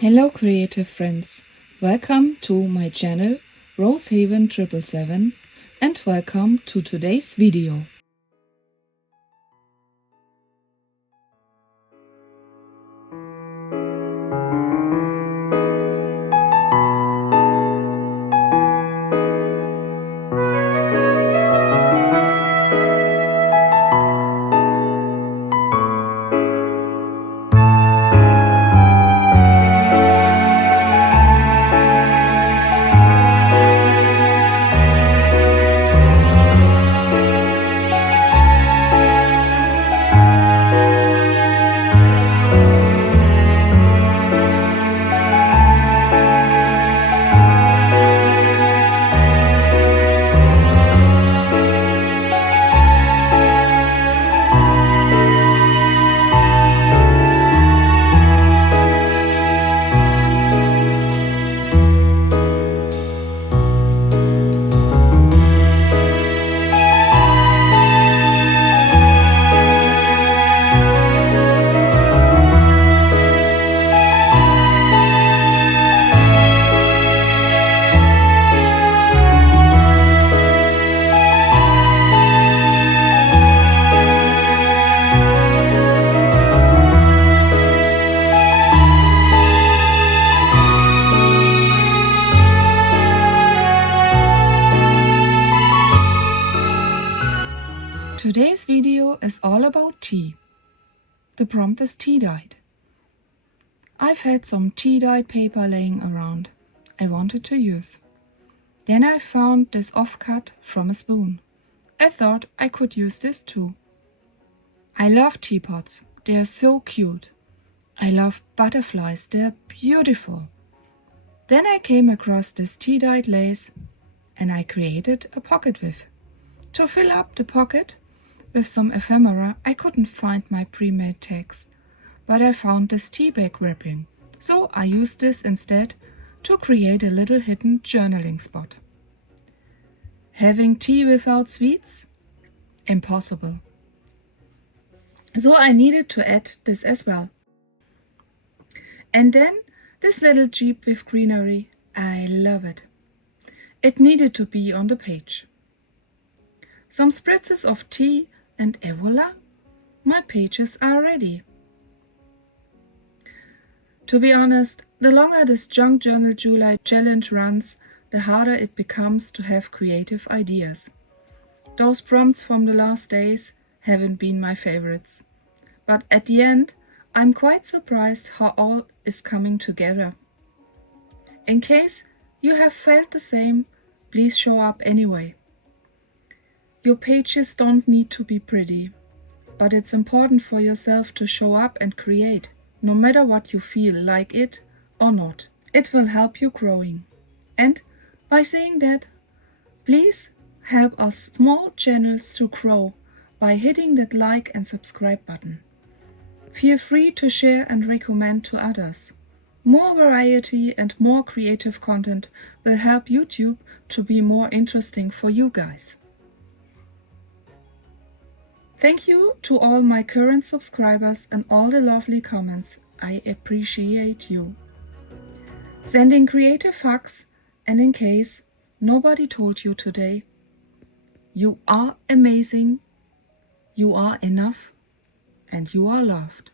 Hello creative friends, welcome to my channel Rosehaven 777 and welcome to today's video. Today's video is all about tea. The prompt is tea dyed. I've had some tea dyed paper laying around I wanted to use. Then I found this offcut from a spoon. I thought I could use this too. I love teapots, they are so cute. I love butterflies, they're beautiful. Then I came across this tea dyed lace and I created a pocket with. To fill up the pocket with some ephemera, I couldn't find my pre-made tags, but I found this tea bag wrapping, so I used this instead to create a little hidden journaling spot. Having tea without sweets? Impossible. So I needed to add this as well. And then this little Jeep with greenery, I love it. It needed to be on the page. Some spritzes of tea and voila, my pages are ready. To be honest, the longer this Junk Journal July challenge runs, the harder it becomes to have creative ideas. Those prompts from the last days haven't been my favorites. But at the end, I'm quite surprised how all is coming together. In case you have felt the same, please show up anyway. Your pages don't need to be pretty, but it's important for yourself to show up and create, no matter what you feel, like it or not. It will help you growing. And by saying that, please help us small channels to grow by hitting that like and subscribe button. Feel free to share and recommend to others. More variety and more creative content will help YouTube to be more interesting for you guys. Thank you to all my current subscribers and all the lovely comments. I appreciate you. Sending creative hugs, and in case nobody told you today, you are amazing, you are enough, and you are loved.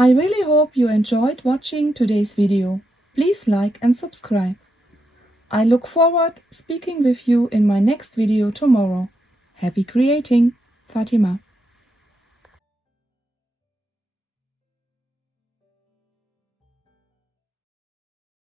I really hope you enjoyed watching today's video. Please like and subscribe. I look forward speaking with you in my next video tomorrow. Happy creating, Fatima.